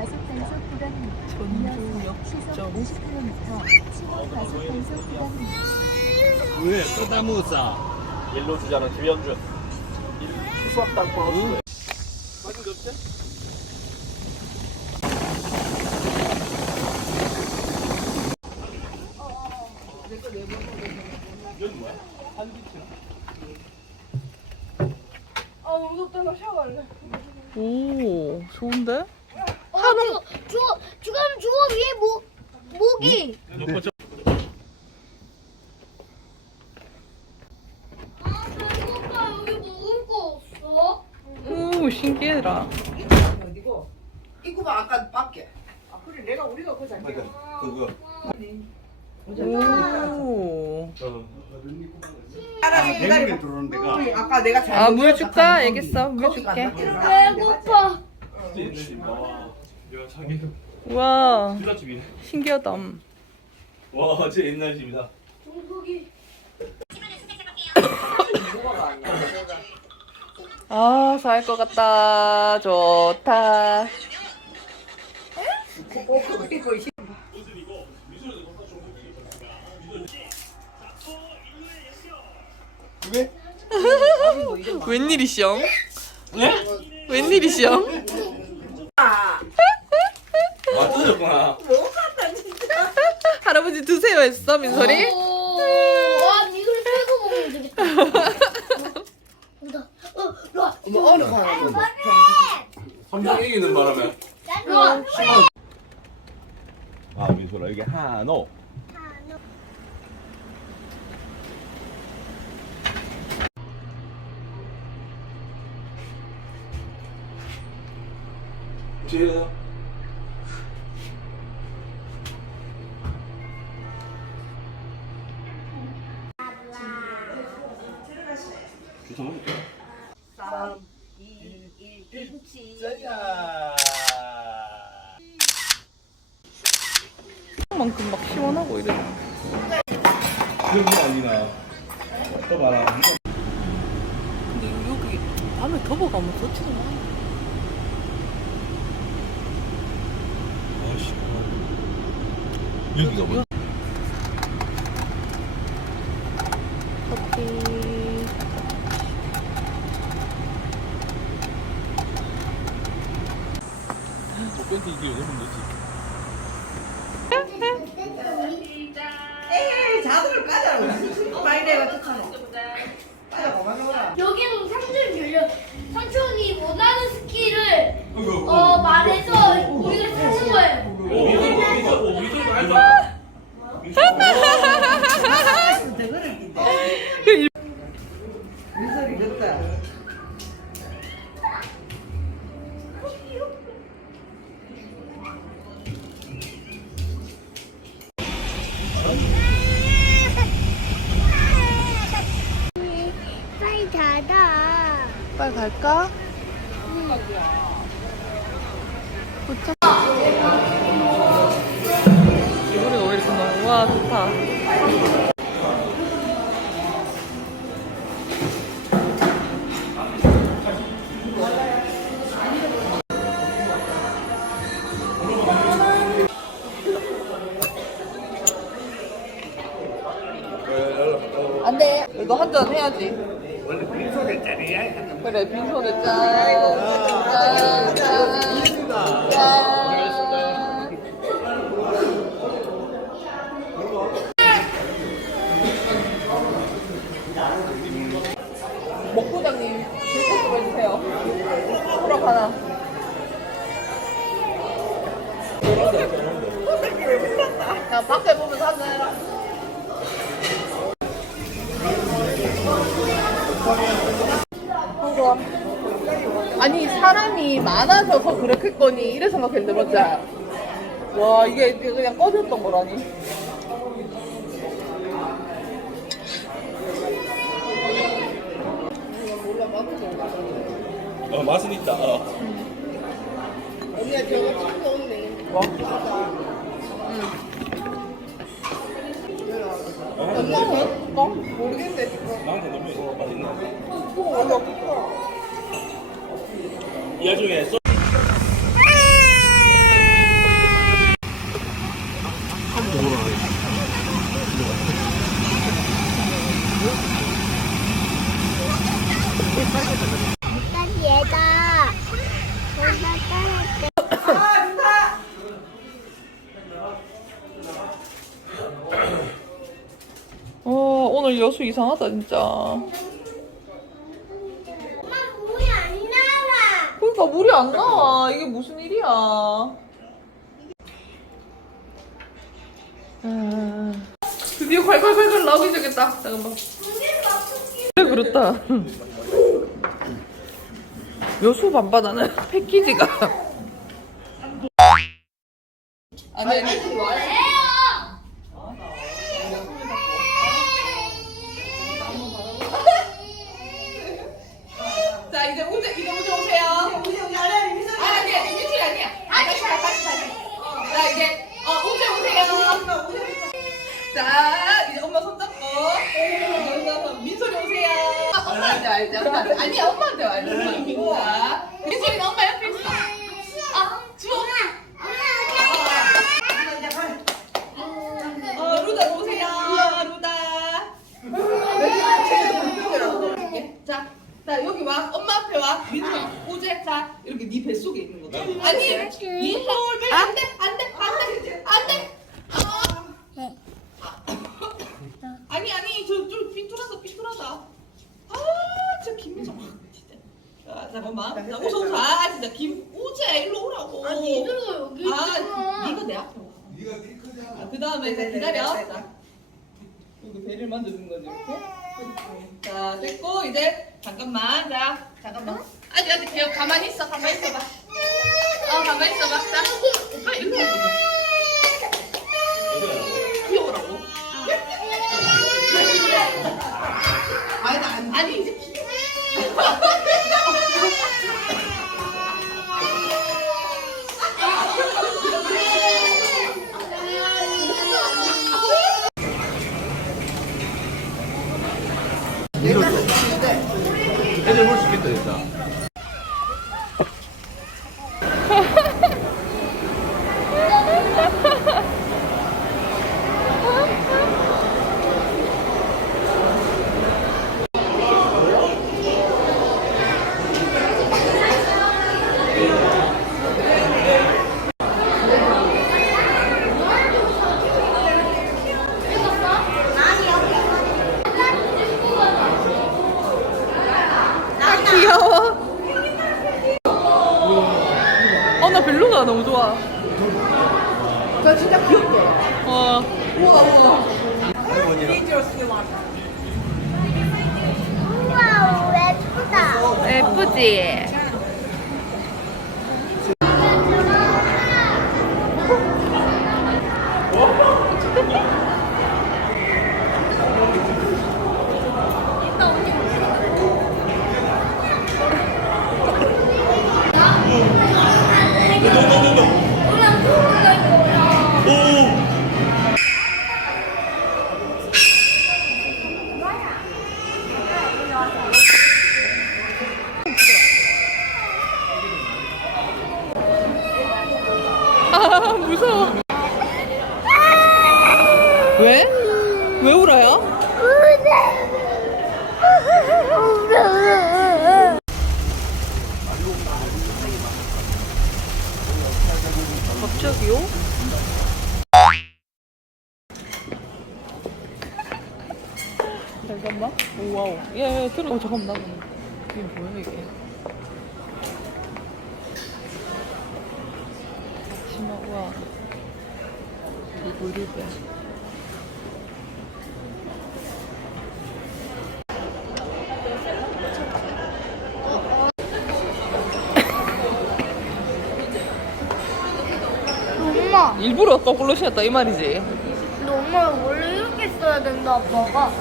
과속 단속 구간입니다. 시속 50km, 신호 과속 단속 구간입니다. 왜? 떠다무사. 일로 주자는 김현준. 수학 땅콩 응? 오, 좋은데? 어, 주워, 주워, 주가면 주워 위에 모, 모기. 아, 배고파. 여기 먹을 거 없어? 오, 신기해라. 어디고? 입구만 아까 밖에. 아 그래 내가 우리가 그. 그거. 오. 알아서 기다려. 들어오는 데가. 우리 아까 내가 잘. 아, 물 줄까? 알겠어. 물 줄게. 배고파. 야, 자기 우와, 부잣집이네. 신기하다. 와, 제 옛날 집이다. 종국이. 아, 살 것 같다. 좋다. 웬일이시영? 웬일이시영? 아, 뜯었구나. 드세요 했어, 민설이? 오, 와, 이걸 빼고 먹으면 되겠다. 어, 어, 뭐 어느? 삼성 이기는 바람에. 와, 아, 민소라 이게 한옥. 뒤에 주 밤에 덮어가면 좋지도 않아. 아씨. 여기가 뭐? 커피. 밴드 이게 여섯 되지. 에이 자들을 까자. 빨리 어떡하노? 까자 고마워라. 여기는 삼촌 줄려. 삼촌이 원하는 스킬을 어 그래, 빈손에 짠. 짠. 짠. 짠. 먹부장님, 불꽃 좀 해주세요. 호락 하나. 야, 밖에 보면서 한 사람이 많아져서 그렇겠거니 이래 생각했는데 맞지? 와 이게 그냥 꺼졌던 거라니. 어 맛은 있다. 어. 어? 모르겠는데 지금. 나한테 너무 맛있네. 그거 원래 없어. 거기다 따라 어 오늘 여수 이상하다 진짜. 엄마 물이 안 나와. 그러니까 물이 안 나와. 이게 무슨 일이야? 아, 드디어 콸콸콸콸 나오기 시작했다. 잠깐만. 그래 그렇다. 여수 밤바다는 패키지가 아니 자 이제 우재 이제 우재 오세요. 우리 우리 아래 미소. 아 아니야 미팅 아니야. 아 다시 가 다시 다시. 자 이제 어 우재 오세요. 자 이제 엄마 손 잡고 민소리 오세요. 아, 엄마한테 아니 엄마한테 알지 자 민소리는 엄마 옆에 있어. 아 주워. 어 루다 오세요 루다. 자, 자 여기 와 엄마 앞에 와 민소리 우재 자 이렇게 네 뱃속에 있는 거죠. 아니 네 서울 안돼 안돼 안돼 안돼. 아니 아니 저좀 삐뚤어서 삐뚤어서 아저 김민정 아, 진짜 아, 잠깐만 자, 웃어 웃어 아 진짜 김우재 일로 오라고. 아니 이들도 여기 아 있구나. 네가 내 앞에 와. 아, 그 다음에 이제 기다려. 자. 여기 배를 만져주는 거지 이렇게? 자 됐고 이제 잠깐만. 자 잠깐만. 아직 아직 기억 가만히 있어 가만히 있어봐. 어 가만히 있어봐. 자 빨리 일로 와 귀여워라고. 아니 나 아니 이제 애 갑자기요? 잠깐만. 오, 와우. 예, 예, 들어. 어, 잠깐만. 나 이게 뭐야, 이게. 치마, 우와. 두부리배. 일부러 거꾸로 신었다 이 말이지. 근데 엄마 원래 이렇게 써야 된다 아빠가.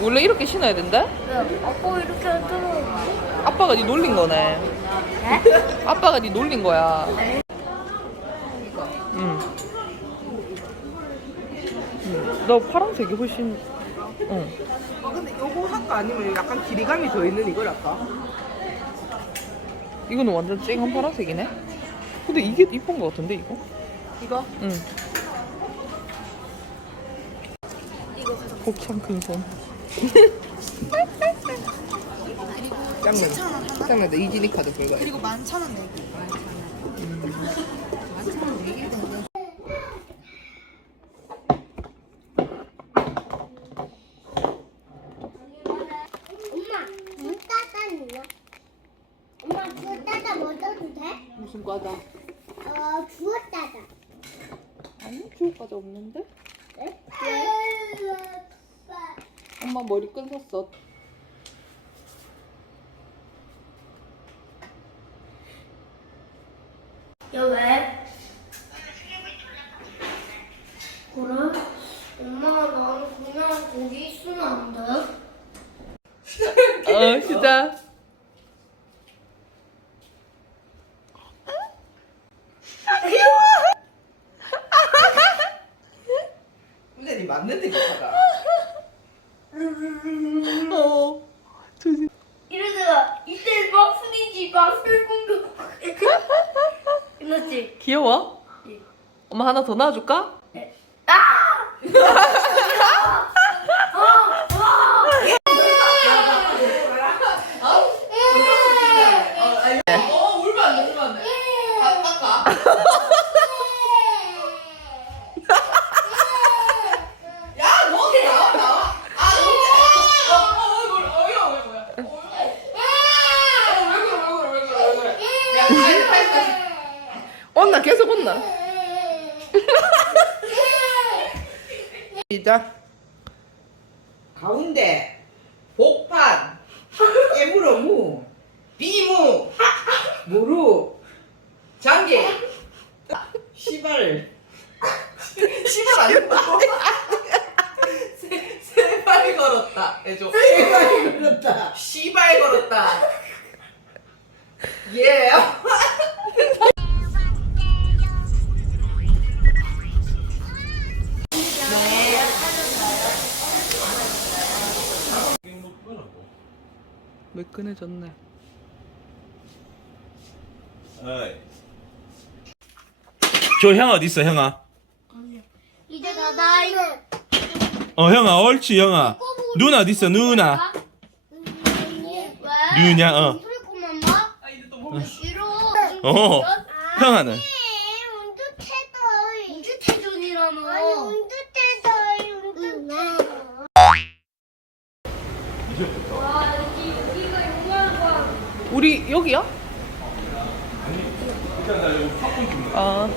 원래 이렇게 신어야 된대? 왜? 아빠 이렇게 하더라고. 아빠가 니 놀린 거네. 아빠가 니 놀린 거야. 응. 응. 너 파란색이 훨씬. 응. 아 근데 요거 할까 아니면 약간 길이감이 더 있는 이걸 할까? 이거는 완전 쨍한 파란색이네. 근데 이게 이쁜 거 같은데 이거? 이거? 응. 곱창 큰 손. 짱난 짱난다 이진이 카드 그거 그리고 만천 원 내기. 만천원 내기. 엄마, 문 닫았나? 엄마, 주워 따다 먹어도 돼? 무슨 과자? 어, 주워 따다. 아니 주울 과자 없는데? 네? 엄마 머리끈 샀어. 야, 왜? 그래? 엄마, 나는 그냥 거기 있으면 안 돼? 어 진짜. 근데 니 맞는데 기차가 어. 조심. 이러다가 이때 마술이지, 마술 공격. 끝났지? 귀여워? 더 넣어줄까? 어 울면 안돼 울면 안돼 아, 깎아 야 너게 나와 나와 아 너게 어, 어, 어, 이거 뭐야 뭐야 어, 왜 그래 왜 그래 왜 그래 왜 그래 야 다시 다시 다시 온나 계속 온나. 시작 가운데 복판 깨물어 무 비 무 무루 장기. 시발. 시발 아니고 세- 세발 걸었다 해줘 세발 걸었다. 시발 걸었다. 예. 매끈해졌네. 저 형아 어디 있어 형아? 이제 나다, 이거. 어 형아 옳지 형아. 누나 어디 있어 누나? 왜? 누냐 어. 봐? 싫어. 어. 형아는? 아니. 우리 여기야? 아.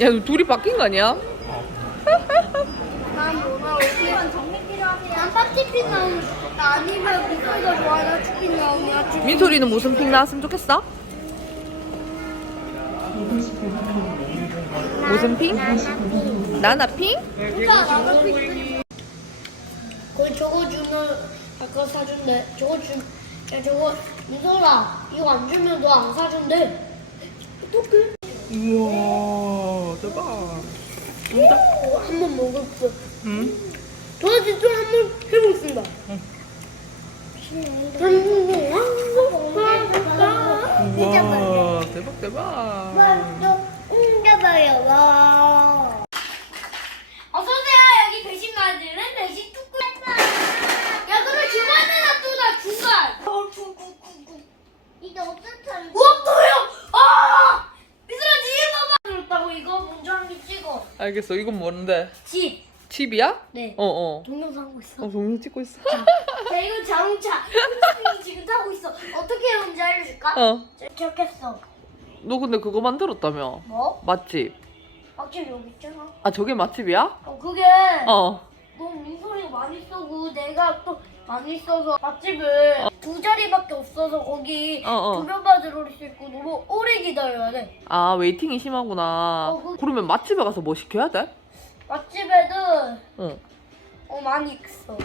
야, 너 둘이 바뀐 거 아니야? 난 뭐나 어디 정리 필요하세요? 난 파티핀 나오는 아니면 미소가 좋아하는 치킨 나오냐? 치킨. 민소리는 무슨 핑 나왔으면 좋겠어? 무슨 핑? 나나 핑? 나도 핑. 거기 저거 주면 아까 사준대. 저거 주. 야 저거 민소라 이거 안 주면 너 안 사준대. 어떡해? 우와, 대박. 한번 먹었어. 응? 저 진짜 한번 해보겠습니다. 우와, 대박, 대박. 어서오세요. 여기 배신 만드는 배신 뚜꾸. 야, 그럼 중간에 놔두다, 중간. 어, 쿵쿵쿵쿵. 이게 어떻게 하는 거야? 또요? 아! 미술아, 뒤에 봐봐. 그렇다고 이거 먼저 한 개 찍어. 알겠어. 이건 뭔데? 집. 칩이야? 네. 어, 어. 동영상 하고 있어. 어, 동영 찍고 있어. 야, 이건 자동차. 지금 타고 있어. 어떻게 하는지 알려줄까? 어. 저겠어. 너 근데 그거 만들었다며? 뭐? 맛집. 막집 여기 있잖아. 아, 저게 맛집이야? 어, 그게 어. 너무 민소리가 많이 쓰고 내가 또 안 있어서 맛집을 두 자리밖에 없어서 거기 어, 어. 두명 받으러 올 수 있고 너무 오래 기다려야 돼. 아 웨이팅이 심하구나. 어, 그- 그러면 맛집에 가서 뭐 시켜야 돼? 맛집에는 응. 어 많이 있어. 어,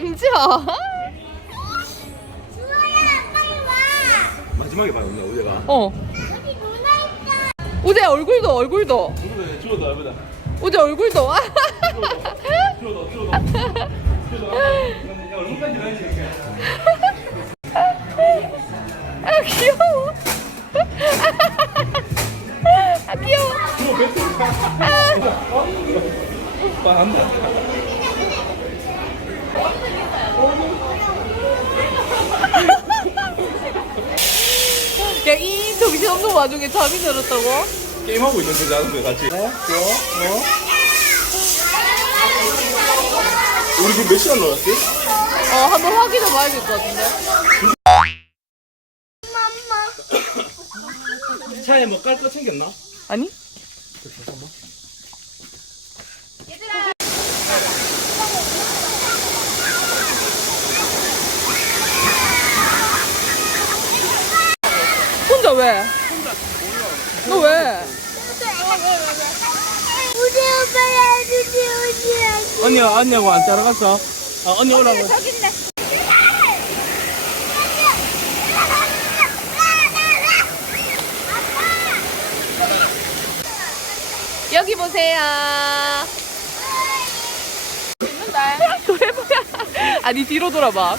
김지아. 마지막에 봐요 누나 우재가 어. 우재 얼굴도 얼굴도. 그래 주워다 여보다 우재 얼굴도. 아, 주워다 주워다 야 얼굴까지 가야지 이렇게 아 귀여워. 아 귀여워. 빵한다 야 이 정신 없는 와중에 잠이 들었다고? 게임하고 있는데 자는데 같이 어? 어? 어? 우리 지금 몇 시간 놀았지? 어 한번 확인해 봐야 될 것 같은데. 차에 뭐 깔 거 챙겼나? 아니? 혼자 왜? 너 왜? 우리 오빠야, 우리 우리. 언니 언니하고 안 따라갔어? 아 언니 오라고 여기 보세요. 노래보야. 아니 뒤로 돌아봐.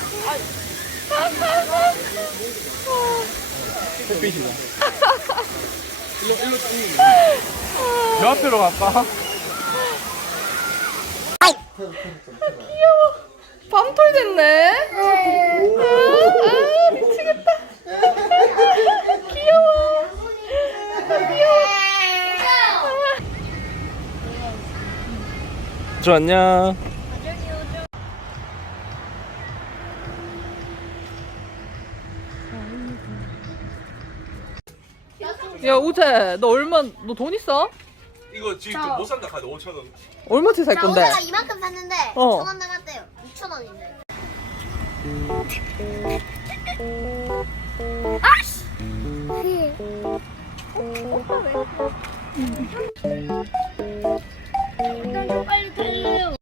햇빛이다 일로 일로 저 앞으로 갈까? 밤톨 됐네. 아, 미치겠다. 귀여워. 저 안녕 야 우재, 너 얼마? 너 돈 있어? 이거 지금 그못 산다 카드 5천 원 얼마치 살 건데? 오빠가 이만큼 샀는데 어. 천원 남았대요. 6천 원인데. 아씨! 오빠 왜? 빨리 달려요.